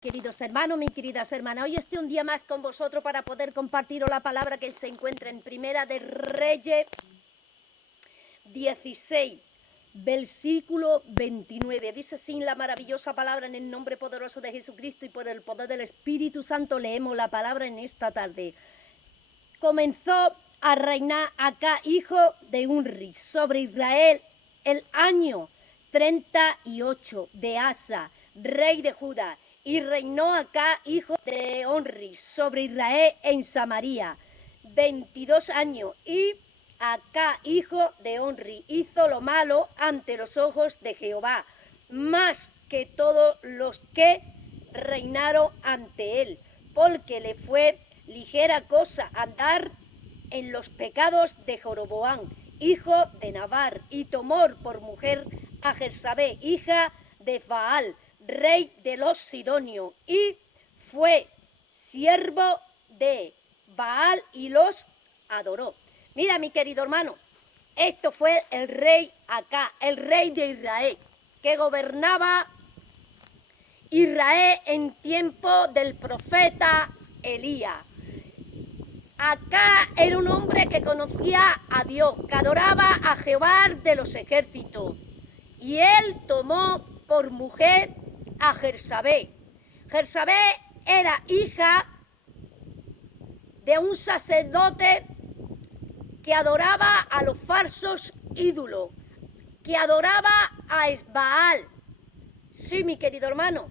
Queridos hermanos, mis queridas hermanas, hoy estoy un día más con vosotros para poder compartiros la palabra que se encuentra en Primera de Reyes 16, versículo 29. Dice así la maravillosa palabra: en el nombre poderoso de Jesucristo y por el poder del Espíritu Santo leemos la palabra en esta tarde. Comenzó a reinar Acá, hijo de Unri, sobre Israel el año 38 de Asa, rey de Judá. Y reinó Acá, hijo de Onri, sobre Israel en Samaria 22 años. Y Acá, hijo de Onri, hizo lo malo ante los ojos de Jehová, más que todos los que reinaron ante él, porque le fue ligera cosa andar en los pecados de Jeroboam, hijo de Nabar, y tomó por mujer a Jezabel, hija de Baal, rey de los Sidonios, y fue siervo de Baal y los adoró. Mira, mi querido hermano, esto fue el rey Acá, el rey de Israel, que gobernaba Israel en tiempo del profeta Elías. Acá era un hombre que conocía a Dios, que adoraba a Jehová de los ejércitos, y él tomó por mujer a Jezabel. Jezabel era hija de un sacerdote que adoraba a los falsos ídolos, que adoraba a Baal. Sí, mi querido hermano.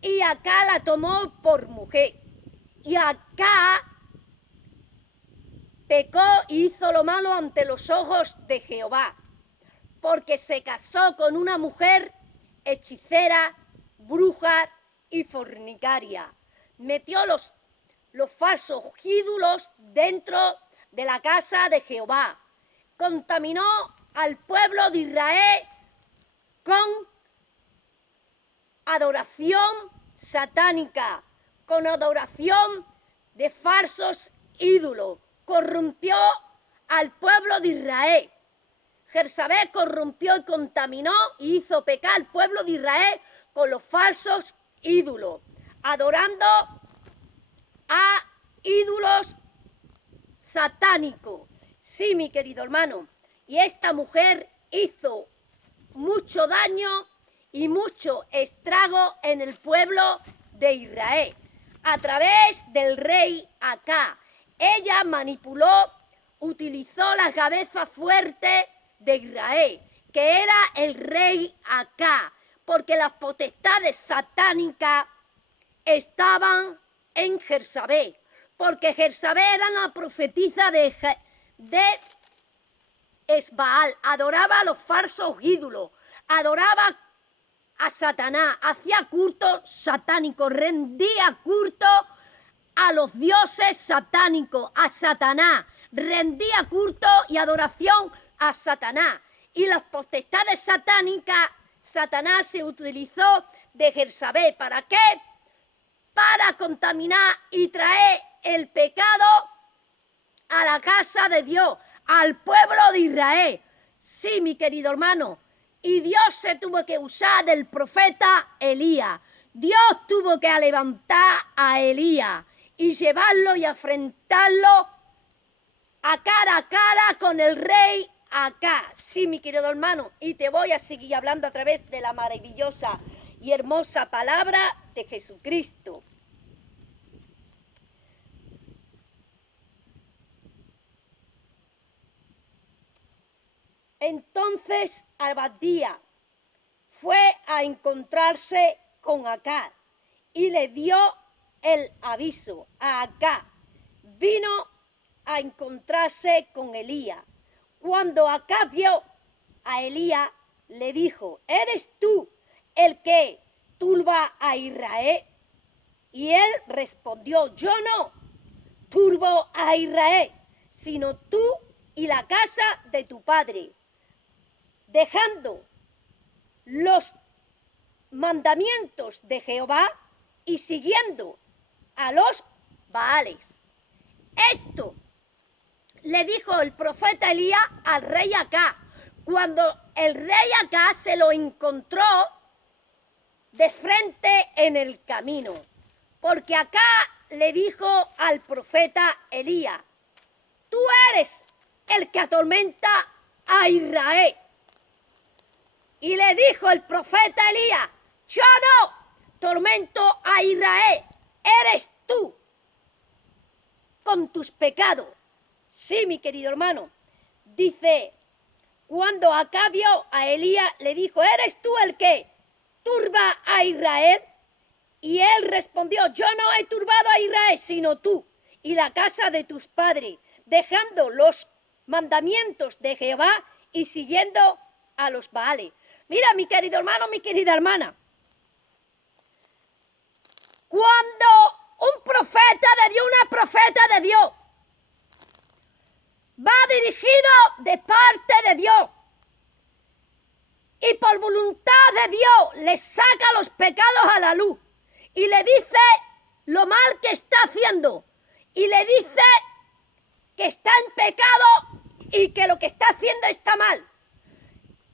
Y Acá la tomó por mujer. Y Acá pecó y hizo lo malo ante los ojos de Jehová, porque se casó con una mujer hechicera, bruja y fornicaria. Metió los falsos ídolos dentro de la casa de Jehová. Contaminó al pueblo de Israel con adoración satánica, con adoración de falsos ídolos. Corrompió al pueblo de Israel. Jezabel corrompió y contaminó y hizo pecar al pueblo de Israel con los falsos ídolos, adorando a ídolos satánicos. Sí, mi querido hermano, y esta mujer hizo mucho daño y mucho estrago en el pueblo de Israel a través del rey Acá. Ella manipuló, utilizó la cabeza fuerte de Israel, que era el rey Acá, porque las potestades satánicas estaban en Jezabel, porque Jezabel era la profetisa de Baal, adoraba a los falsos ídolos, adoraba a Satanás, hacía culto satánico, rendía culto a los dioses satánicos, a Satanás, rendía culto y adoración a Satanás. Y las potestades satánicas, Satanás se utilizó de Jezabel. ¿Para qué? Para contaminar y traer el pecado a la casa de Dios, al pueblo de Israel. Sí, mi querido hermano. Y Dios se tuvo que usar del profeta Elías. Dios tuvo que levantar a Elías y llevarlo y afrentarlo a cara con el rey Acá. Sí, mi querido hermano, y te voy a seguir hablando a través de la maravillosa y hermosa palabra de Jesucristo. Entonces Abadía fue a encontrarse con Acá y le dio el aviso a Acá. Vino a encontrarse con Elías. Cuando Acá vio a Elías, le dijo: ¿eres tú el que turba a Israel? Y él respondió: yo no turbo a Israel, sino tú y la casa de tu padre, dejando los mandamientos de Jehová y siguiendo a los Baales. Esto le dijo el profeta Elías al rey Acá. Cuando el rey Acá se lo encontró de frente en el camino. Porque acá le dijo al profeta Elías, tú eres el que atormenta a Israel. Y le dijo el profeta Elías, yo no tormento a Israel, eres tú con tus pecados. Sí, mi querido hermano, dice, cuando acá vio a Elías, le dijo, ¿eres tú el que turba a Israel? Y él respondió, yo no he turbado a Israel, sino tú y la casa de tus padres, dejando los mandamientos de Jehová y siguiendo a los Baales. Mira, mi querido hermano, mi querida hermana, cuando un profeta de Dios, una profeta de Dios, va dirigido de parte de Dios y por voluntad de Dios le saca los pecados a la luz y le dice lo mal que está haciendo y le dice que está en pecado y que lo que está haciendo está mal.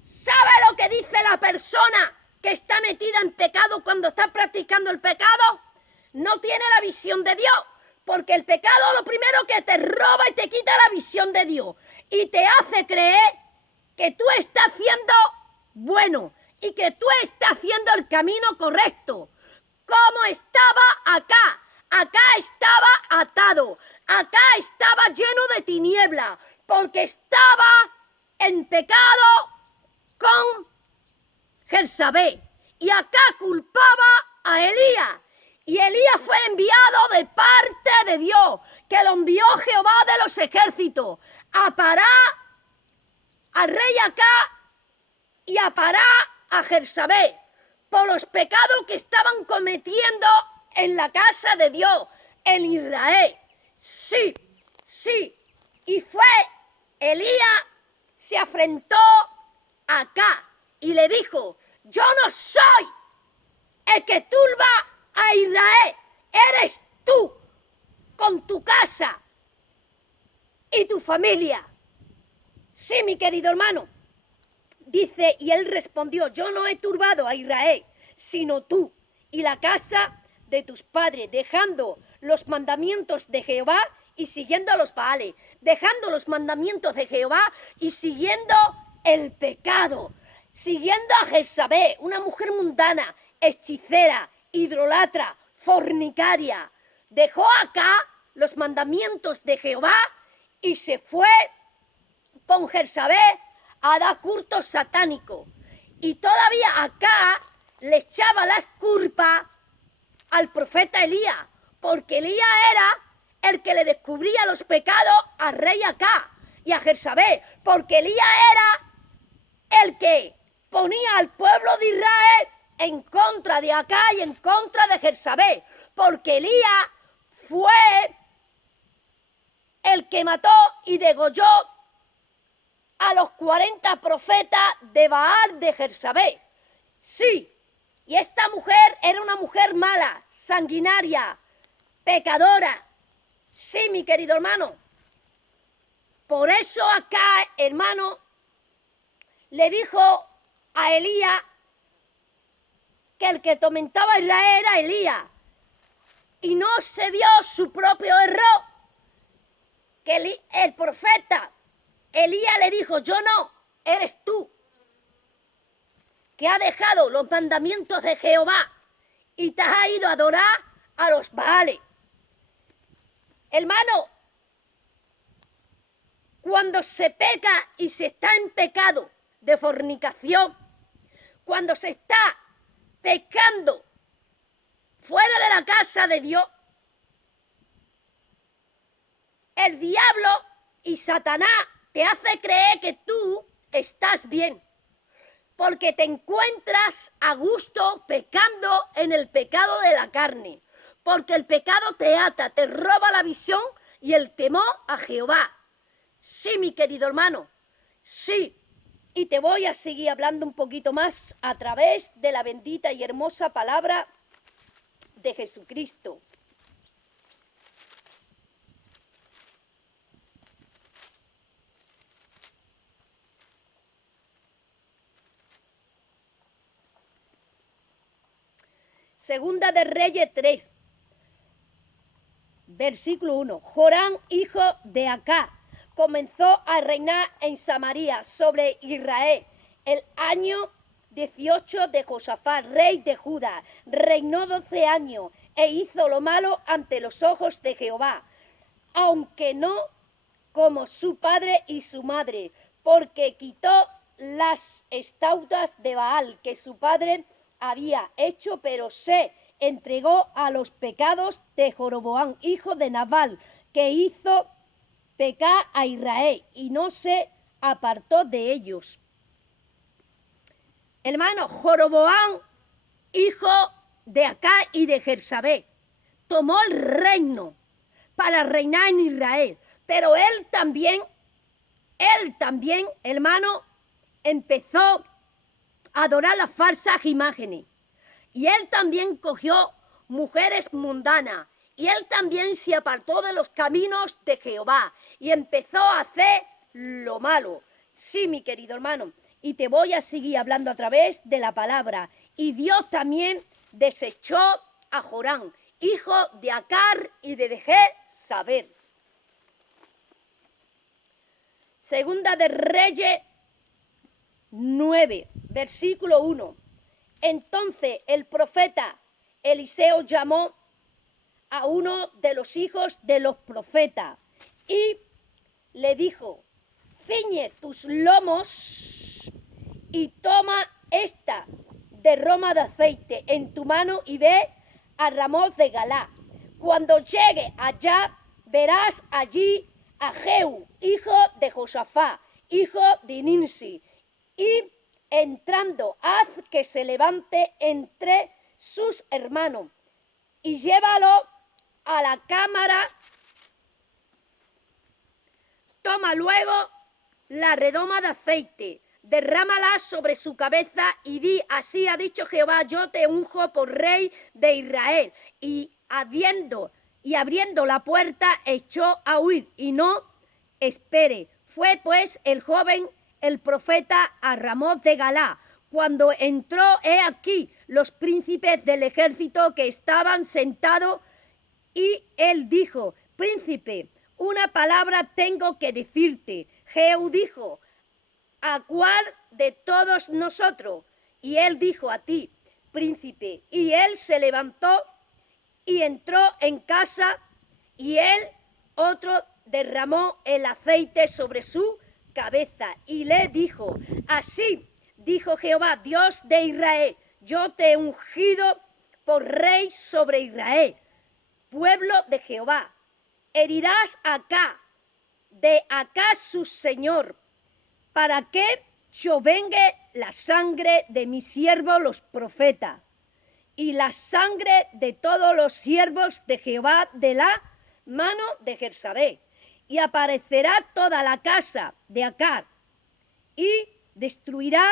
¿Sabe lo que dice la persona que está metida en pecado cuando está practicando el pecado? No tiene la visión de Dios, porque el pecado lo primero que te roba y te quita la visión de Dios y te hace creer que tú estás haciendo bueno y que tú estás haciendo el camino correcto. Como estaba acá, acá estaba atado, acá estaba lleno de tiniebla, porque estaba en pecado con Jezabel. Y acá culpaba a Elías. Y Elías fue enviado de parte de Dios, que lo envió Jehová de los ejércitos, a parar al rey acá y a parar a Jezabel por los pecados que estaban cometiendo en la casa de Dios, en Israel. Sí, sí. Y fue Elías, se afrentó acá y le dijo, yo no soy el que turba a Israel, eres tú con tu casa y tu familia. Sí, mi querido hermano. Dice, y él respondió, yo no he turbado a Israel, sino tú y la casa de tus padres, dejando los mandamientos de Jehová y siguiendo a los Baales, dejando los mandamientos de Jehová y siguiendo el pecado, siguiendo a Jezabel, una mujer mundana, hechicera, idolatra, fornicaria. Dejó acá los mandamientos de Jehová y se fue con Jezabel a dar culto satánico. Y todavía acá le echaba las culpas al profeta Elías, porque Elías era el que le descubría los pecados al rey acá y a Jezabel, porque Elías era el que ponía al pueblo de Israel en contra de acá y en contra de Jezabel, porque Elías fue el que mató y degolló a los 40 profetas de Baal de Jezabel. Sí, y esta mujer era una mujer mala, sanguinaria, pecadora. Sí, mi querido hermano. Por eso acá, hermano, le dijo a Elías que el que tormentaba a Israel era Elías. Y no se vio su propio error. Que el profeta Elías le dijo, yo no, eres tú, que ha dejado los mandamientos de Jehová y te has ido a adorar a los Baales. Hermano, cuando se peca y se está en pecado de fornicación, cuando se está pecando fuera de la casa de Dios, el diablo y Satanás te hace creer que tú estás bien, porque te encuentras a gusto pecando en el pecado de la carne, porque el pecado te ata, te roba la visión y el temor a Jehová. Sí, mi querido hermano, sí. Y te voy a seguir hablando un poquito más a través de la bendita y hermosa palabra de Jesucristo. Segunda de Reyes 3, versículo 1. Joram, hijo de Acá, comenzó a reinar en Samaria sobre Israel el año 18 de Josafat, rey de Judá. Reinó 12 años e hizo lo malo ante los ojos de Jehová, aunque no como su padre y su madre, porque quitó las estatuas de Baal que su padre había hecho, pero se entregó a los pecados de Jeroboam, hijo de Naval, que hizo pecar a Israel y no se apartó de ellos. Hermano, Jeroboam, hijo de Acá y de Jezabel, tomó el reino para reinar en Israel, pero él también, hermano, empezó a adorar las falsas imágenes. Y él también cogió mujeres mundanas. Y él también se apartó de los caminos de Jehová. Y empezó a hacer lo malo. Sí, mi querido hermano. Y te voy a seguir hablando a través de la palabra. Y Dios también desechó a Joram, hijo de Acar y de Jezabel. Segunda de Reyes 9, versículo 1. Entonces el profeta Eliseo llamó a uno de los hijos de los profetas y le dijo: ciñe tus lomos y toma esta derrama de aceite en tu mano y ve a Ramot de Galá. Cuando llegue allá, verás allí a Jehú, hijo de Josafat, hijo de Nimsi, y entrando, haz que se levante entre sus hermanos y llévalo a la cámara. Toma luego la redoma de aceite, derrámala sobre su cabeza y di: así ha dicho Jehová, yo te unjo por rey de Israel. Y abriendo la puerta, echó a huir y no espere. Fue pues el joven, el profeta, a Ramot de Galá. Cuando entró, he aquí los príncipes del ejército que estaban sentados, y él dijo: príncipe, una palabra tengo que decirte. Jehú dijo: ¿a cuál de todos nosotros? Y él dijo: a ti, príncipe. Y él se levantó y entró en casa, y él otro derramó el aceite sobre su cabeza y le dijo: así dijo Jehová, Dios de Israel, yo te he ungido por rey sobre Israel, pueblo de Jehová. Herirás acá, de acá su señor, para que yo vengue la sangre de mis siervos los profetas y la sangre de todos los siervos de Jehová de la mano de Jezabel. Y aparecerá toda la casa de Acar y destruirá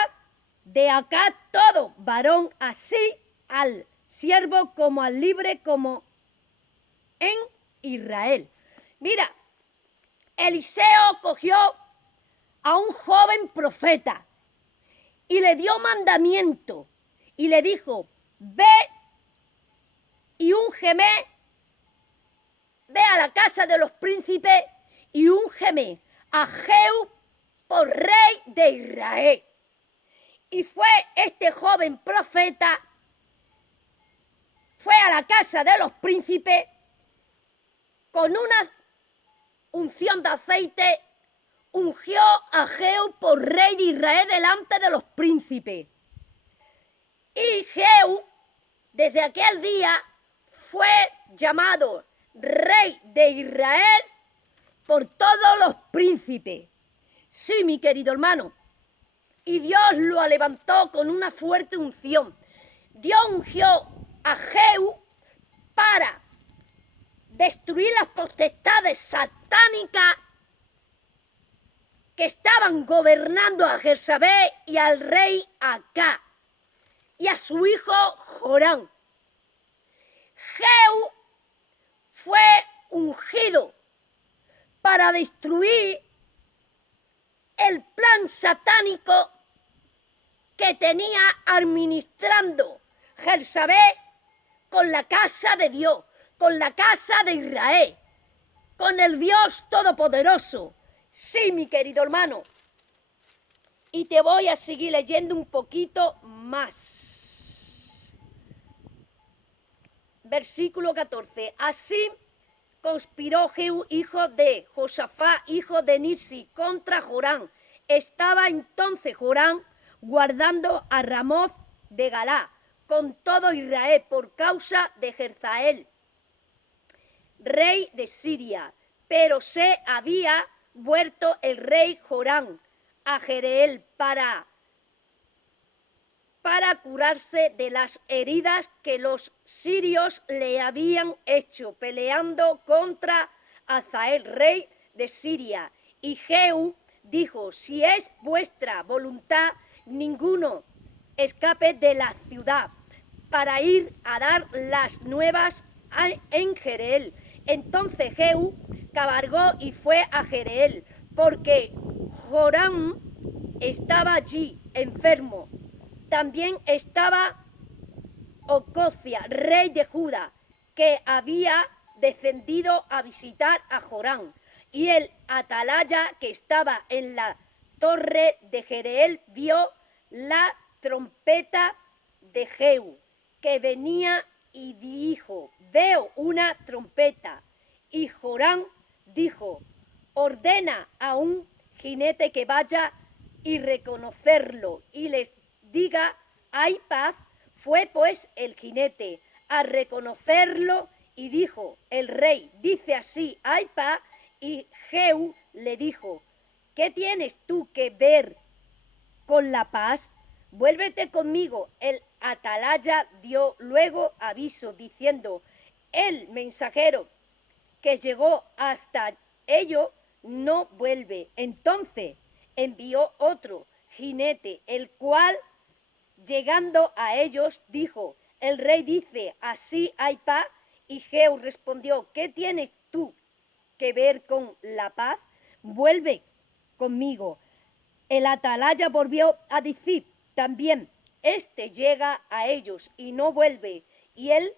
de acá todo varón, así al siervo como al libre, como en Israel. Mira, Eliseo cogió a un joven profeta y le dio mandamiento y le dijo: ve y úngeme, ve a la casa de los príncipes y úngeme a Jehú por rey de Israel. Y fue este joven profeta, fue a la casa de los príncipes con una unción de aceite, ungió a Jehú por rey de Israel delante de los príncipes. Y Jehú, desde aquel día, fue llamado rey de Israel por todos los príncipes. Sí, mi querido hermano. Y Dios lo levantó con una fuerte unción. Dios ungió a Jehú para destruir las potestades satánicas que estaban gobernando a Jezabel y al rey Acá y a su hijo Joram. Jehú fue ungido para destruir el plan satánico que tenía administrando Jezabel con la casa de Dios, con la casa de Israel, con el Dios Todopoderoso. Sí, mi querido hermano. Y te voy a seguir leyendo un poquito más. Versículo 14. Así conspiró Jehú, hijo de Josafá, hijo de Nisi, contra Joram. Estaba entonces Joram guardando a Ramoth de Galá con todo Israel por causa de Jezreel, rey de Siria. Pero se había vuelto el rey Joram a Jezreel para curarse de las heridas que los sirios le habían hecho peleando contra Hazael, rey de Siria. Y Jehú dijo: si es vuestra voluntad, ninguno escape de la ciudad para ir a dar las nuevas en Jezreel. Entonces Jehú cabalgó y fue a Jezreel, porque Joram estaba allí enfermo. También estaba Ocozia, rey de Judá, que había descendido a visitar a Joram. Y el atalaya que estaba en la torre de Jezreel vio la trompeta de Jehú, que venía, y dijo: veo una trompeta. Y Joram dijo: ordena a un jinete que vaya y reconocerlo y les diga: hay paz. Fue pues el jinete a reconocerlo y dijo: el rey dice así: hay paz. Y Jehú le dijo: ¿qué tienes tú que ver con la paz? Vuélvete conmigo. El atalaya dio luego aviso diciendo: el mensajero que llegó hasta ello no vuelve. Entonces envió otro jinete, el cual, llegando a ellos, dijo: el rey dice así: hay paz. Y Jehú respondió: ¿qué tienes tú que ver con la paz? Vuelve conmigo. El atalaya volvió a decir también: este llega a ellos y no vuelve. Y el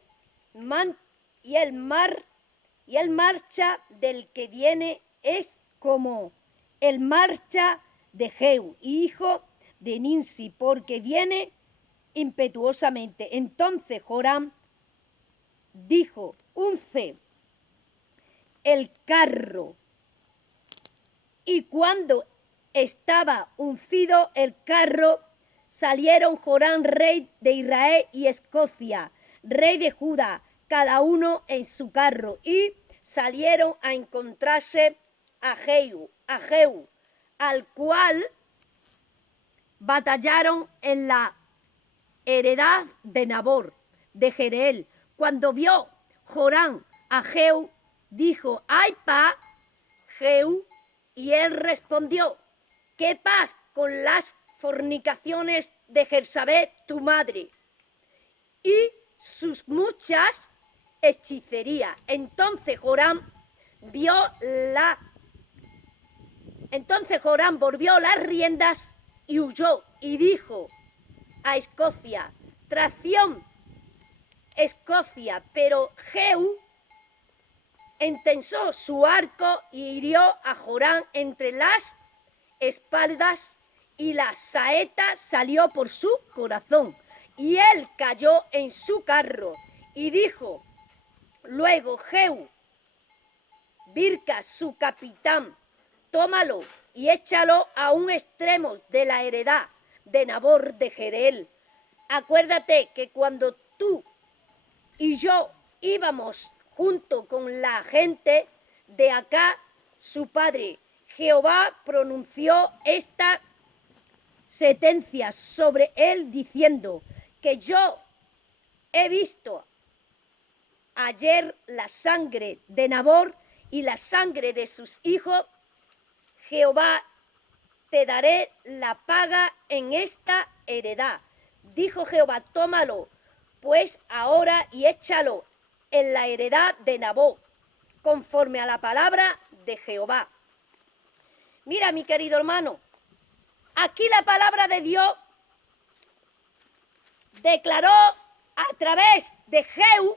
marcha del que viene es como el marcha de Jehú, hijo de Ninsi, porque viene impetuosamente. Entonces Joram dijo: unce el carro. Y cuando estaba uncido el carro, salieron Joram, rey de Israel, y Escocia, rey de Judá, cada uno en su carro, y salieron a encontrarse a Jehú, al cual batallaron en la heredad de Nabor de Jezreel. Cuando vio Joram a Jehú, dijo: hay paz, Jehú. Y él respondió: ¿qué paz con las fornicaciones de Jezabel tu madre y sus muchas hechicerías? Entonces Joram volvió las riendas y huyó, y dijo a Escocia: traición, Escocia. Pero Jehú entensó su arco y hirió a Joram entre las espaldas, y la saeta salió por su corazón, y él cayó en su carro. Y dijo luego Jehú: Birca, su capitán, tómalo y échalo a un extremo de la heredad de Nabor de Jezreel. Acuérdate que cuando tú y yo íbamos junto con la gente de acá, su padre Jehová pronunció esta sentencia sobre él, diciendo: que yo he visto ayer la sangre de Nabor y la sangre de sus hijos. Jehová, te daré la paga en esta heredad. Dijo Jehová: tómalo pues ahora y échalo en la heredad de Nabot, conforme a la palabra de Jehová. Mira, mi querido hermano, aquí la palabra de Dios declaró a través de Jehú,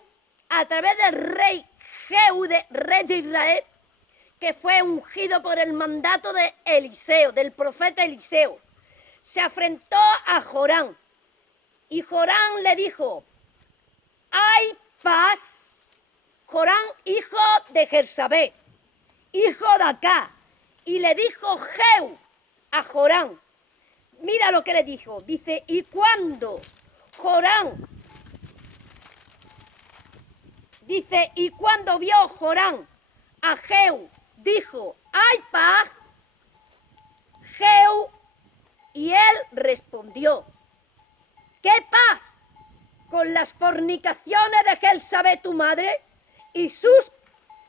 a través del rey Jehú, rey de Israel, que fue ungido por el mandato de Eliseo, del profeta Eliseo, se afrentó a Joram. Y Joram le dijo, hay paz. Joram, hijo de Jersabé, hijo de Acá. Y le dijo Jehú a Joram, mira lo que le dijo, dice, y cuando Joram, dice, y cuando vio Joram a Jehú, dijo, hay paz. Jehú, y él respondió, ¿qué paz? Con las fornicaciones de Jezabel tu madre y sus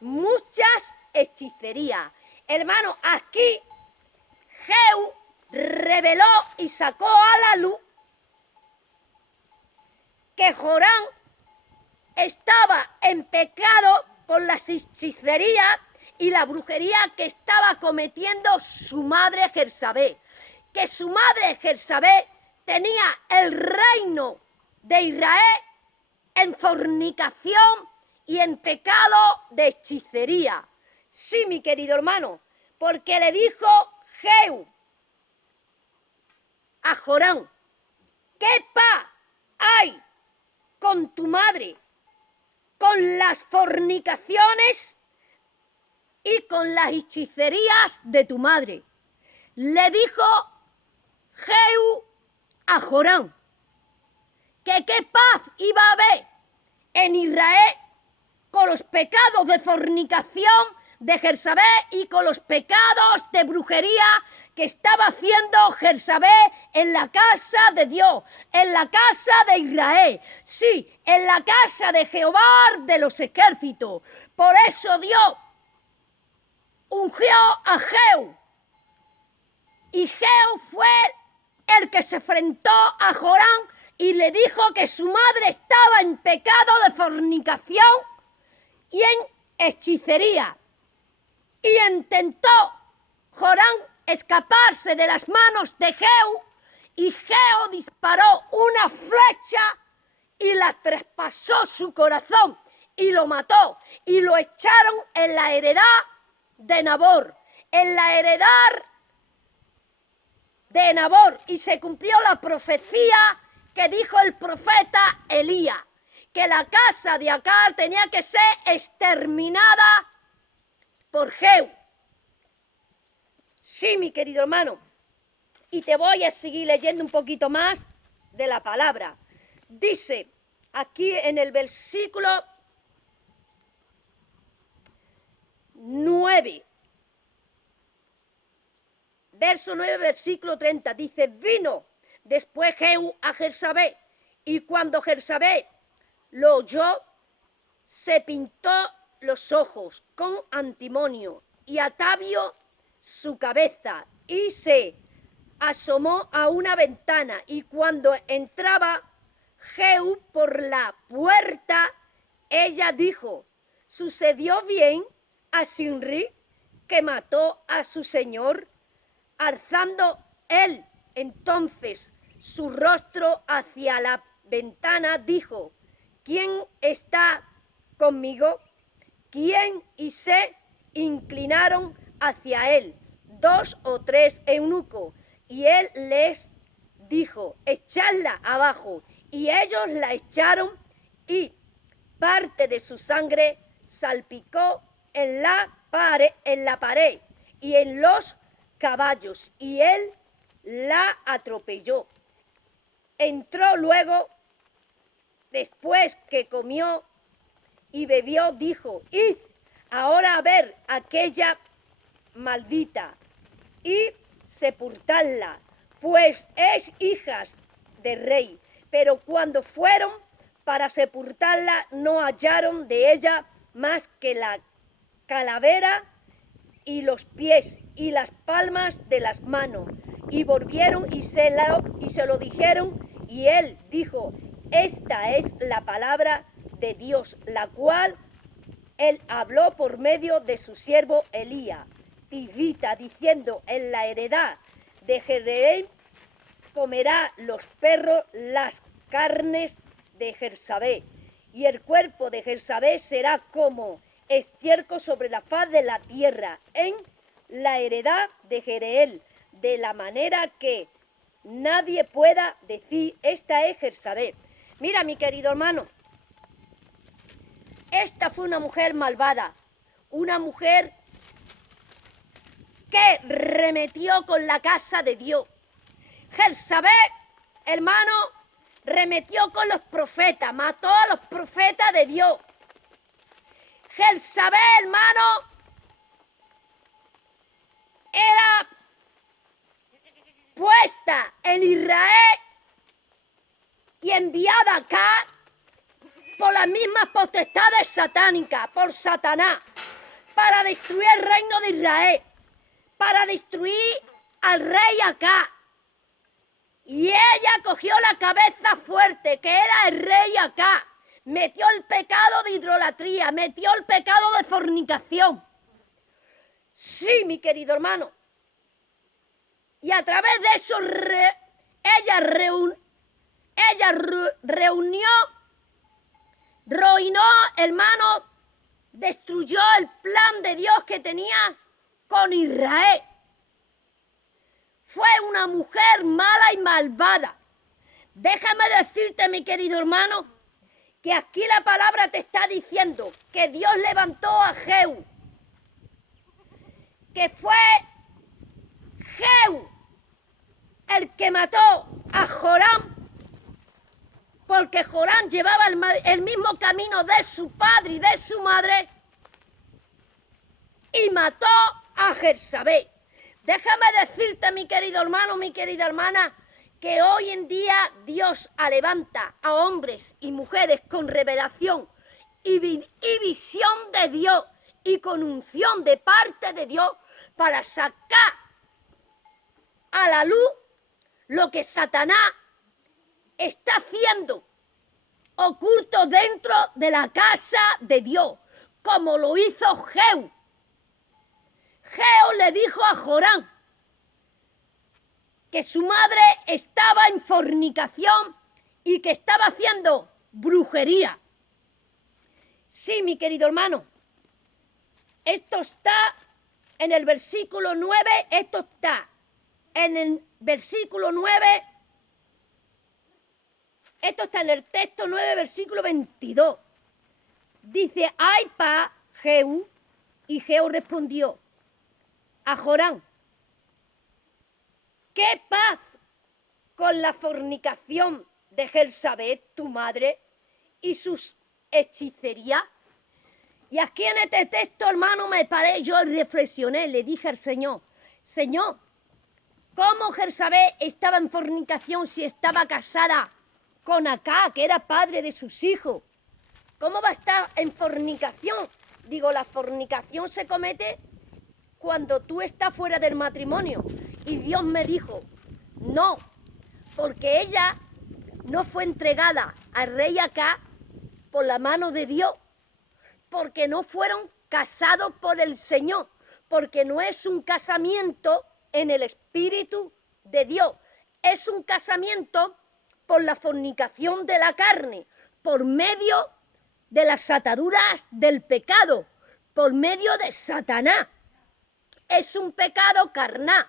muchas hechicerías. Hermano, aquí Jehú reveló y sacó a la luz que Joram estaba en pecado por las hechicerías y la brujería que estaba cometiendo su madre Jezabel. Que su madre Jezabel tenía el reino de Israel en fornicación y en pecado de hechicería. Sí, mi querido hermano, porque le dijo Jehú a Joram, ¿qué paz hay con tu madre, con las fornicaciones y con las hechicerías de tu madre? Le dijo Jehú a Joram que qué paz iba a haber en Israel con los pecados de fornicación de Jezabel y con los pecados de brujería que estaba haciendo Jezabel en la casa de Dios, en la casa de Israel, sí, en la casa de Jehová de los ejércitos. Por eso Dios ungió a Jehú, y Jehú fue el que se enfrentó a Joram y le dijo que su madre estaba en pecado de fornicación y en hechicería. Y intentó Joram escaparse de las manos de Jehú, y Jehú disparó una flecha y la traspasó su corazón y lo mató, y lo echaron en la heredad de Nabor, en la heredad de Nabor, y se cumplió la profecía que dijo el profeta Elías, que la casa de Acab tenía que ser exterminada por Jehú. Sí, mi querido hermano, y te voy a seguir leyendo un poquito más de la palabra. Dice aquí en el versículo 9, verso 9, versículo 30, dice, vino después Jehú a Jezabel, y cuando Jezabel lo oyó, se pintó los ojos con antimonio y atavió su cabeza y se asomó a una ventana, y cuando entraba Jehú por la puerta, ella dijo, ¿sucedió bien a Zimri, que mató a su señor? Alzando él entonces su rostro hacia la ventana, dijo, ¿quién está conmigo? ¿Quién? Y se inclinaron hacia él 2 o 3 eunucos, y él les dijo, echadla abajo. Y ellos la echaron, y parte de su sangre salpicó en la pared y en los caballos, y él la atropelló. Entró luego, después que comió y bebió, dijo, id ahora a ver aquella maldita y sepultarla, pues es hija de rey. Pero cuando fueron para sepultarla, no hallaron de ella más que la calavera y los pies y las palmas de las manos. Y volvieron y se lo dijeron, y él dijo, esta es la palabra de Dios, la cual él habló por medio de su siervo Elías, Tisbita, diciendo, en la heredad de Jezreel comerá los perros las carnes de Jezabel, y el cuerpo de Jezabel será como estiércol sobre la faz de la tierra, en la heredad de Jereel, de la manera que nadie pueda decir, esta es Jezabel. Mira, mi querido hermano, esta fue una mujer malvada, una mujer que remetió con la casa de Dios. Jezabel, hermano, remetió con los profetas, mató a los profetas de Dios. Jezabel, hermano, era puesta en Israel y enviada acá por las mismas potestades satánicas, por Satanás, para destruir el reino de Israel, para destruir al rey acá. Y ella cogió la cabeza fuerte, que era el rey acá, metió el pecado de idolatría, metió el pecado de fornicación. Sí, mi querido hermano. Y a través de eso ella reunió, ruinó, hermano, destruyó el plan de Dios que tenía con Israel. Fue una mujer mala y malvada. Déjame decirte, mi querido hermano, que aquí la palabra te está diciendo que Dios levantó a Jehú, que fue Jehú el que mató a Joram, porque Joram llevaba el mismo camino de su padre y de su madre, y mató a Jezabel. Déjame decirte, mi querido hermano, mi querida hermana, que hoy en día Dios levanta a hombres y mujeres con revelación y visión de Dios y con unción de parte de Dios para sacar a la luz lo que Satanás está haciendo oculto dentro de la casa de Dios, como lo hizo Jehú. Jehú le dijo a Joram que su madre estaba en fornicación y que estaba haciendo brujería. Sí, mi querido hermano, esto está en el versículo 9, esto está en el versículo 9, esto está en el texto 9, versículo 22. Dice, ay pa Jehú, y Jehú respondió a Joram, ¿qué paz con la fornicación de Jezabel, tu madre, y sus hechicerías? Y aquí en este texto, hermano, me paré, yo reflexioné, le dije al Señor, Señor, ¿cómo Jezabel estaba en fornicación si estaba casada con Acá, que era padre de sus hijos? ¿Cómo va a estar en fornicación? Digo, la fornicación se comete cuando tú estás fuera del matrimonio. Y Dios me dijo, no, porque ella no fue entregada al rey Acá por la mano de Dios, porque no fueron casados por el Señor, porque no es un casamiento en el Espíritu de Dios, es un casamiento por la fornicación de la carne, por medio de las ataduras del pecado, por medio de Satanás. Es un pecado carnal.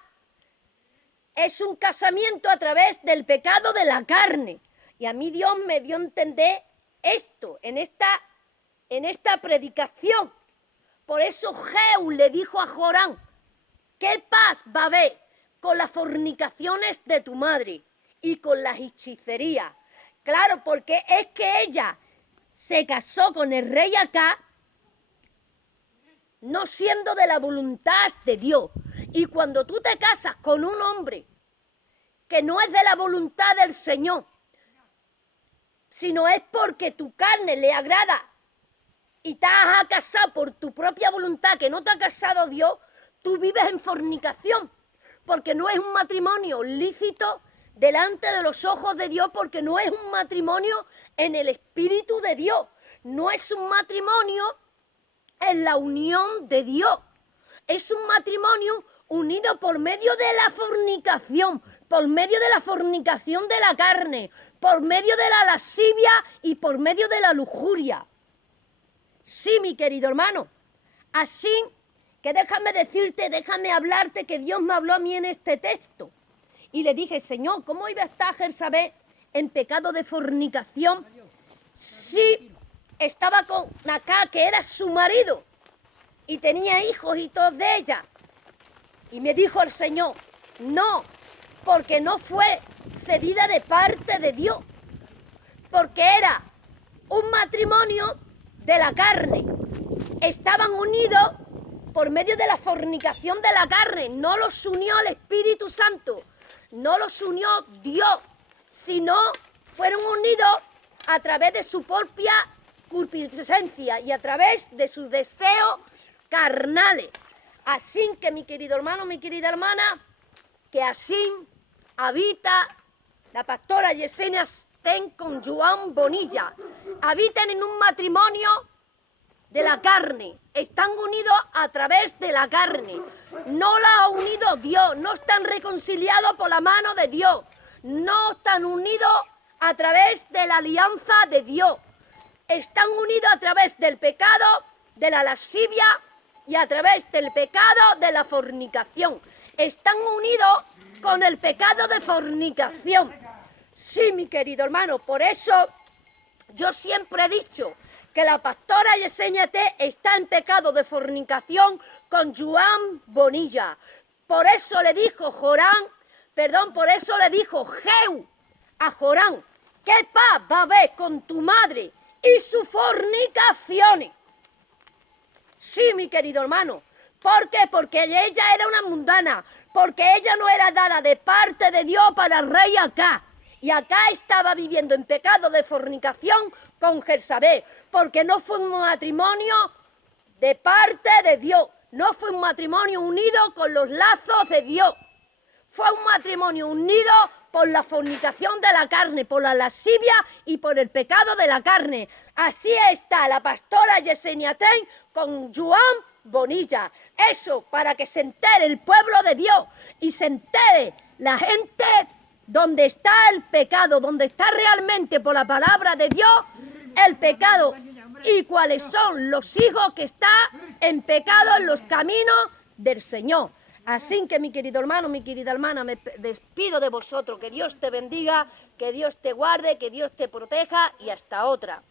Es un casamiento a través del pecado de la carne. Y a mí Dios me dio a entender esto en esta predicación. Por eso Jehú le dijo a Joram, ¿qué paz va a haber con las fornicaciones de tu madre y con las hechicerías? Claro, porque es que ella se casó con el rey Acá, no siendo de la voluntad de Dios. Y cuando tú te casas con un hombre que no es de la voluntad del Señor, sino es porque tu carne le agrada y te has casado por tu propia voluntad, que no te ha casado Dios, tú vives en fornicación, porque no es un matrimonio lícito delante de los ojos de Dios, porque no es un matrimonio en el Espíritu de Dios, no es un matrimonio en la unión de Dios, es un matrimonio unido por medio de la fornicación, por medio de la fornicación de la carne, por medio de la lascivia y por medio de la lujuria. Sí, mi querido hermano. Así que déjame decirte, déjame hablarte que Dios me habló a mí en este texto. Y le dije, Señor, ¿cómo iba a estar Jezabel en pecado de fornicación si estaba con Acab, que era su marido, y tenía hijos y todos de ella? Y me dijo el Señor, no, porque no fue cedida de parte de Dios, porque era un matrimonio de la carne. Estaban unidos por medio de la fornicación de la carne. No los unió el Espíritu Santo, no los unió Dios, sino fueron unidos a través de su propia concupiscencia y a través de sus deseos carnales. Así que, mi querido hermano, mi querida hermana, que así habita la pastora Yesenia Sten con Joan Bonilla. Habitan en un matrimonio de la carne, están unidos a través de la carne. No la ha unido Dios, no están reconciliados por la mano de Dios, no están unidos a través de la alianza de Dios. Están unidos a través del pecado, de la lascivia y a través del pecado de la fornicación. Están unidos con el pecado de fornicación. Sí, mi querido hermano, por eso yo siempre he dicho que la pastora Yesenia T está en pecado de fornicación con Joan Bonilla. Por eso le dijo por eso le dijo Jehú a Jorán, ¿qué paz va a haber con tu madre y sus fornicaciones? Sí, mi querido hermano. ¿Por qué? Porque ella era una mundana, porque ella no era dada de parte de Dios para el rey Acab. Y Acab estaba viviendo en pecado de fornicación con Jezabel, porque no fue un matrimonio de parte de Dios, no fue un matrimonio unido con los lazos de Dios, fue un matrimonio unido por la fornicación de la carne, por la lascivia y por el pecado de la carne. Así está la pastora Yesenia Ten con Joan Bonilla. Eso para que se entere el pueblo de Dios y se entere la gente donde está el pecado, donde está realmente por la palabra de Dios el pecado y cuáles son los hijos que están en pecado en los caminos del Señor. Así que, mi querido hermano, mi querida hermana, me despido de vosotros. Que Dios te bendiga, que Dios te guarde, que Dios te proteja y hasta otra.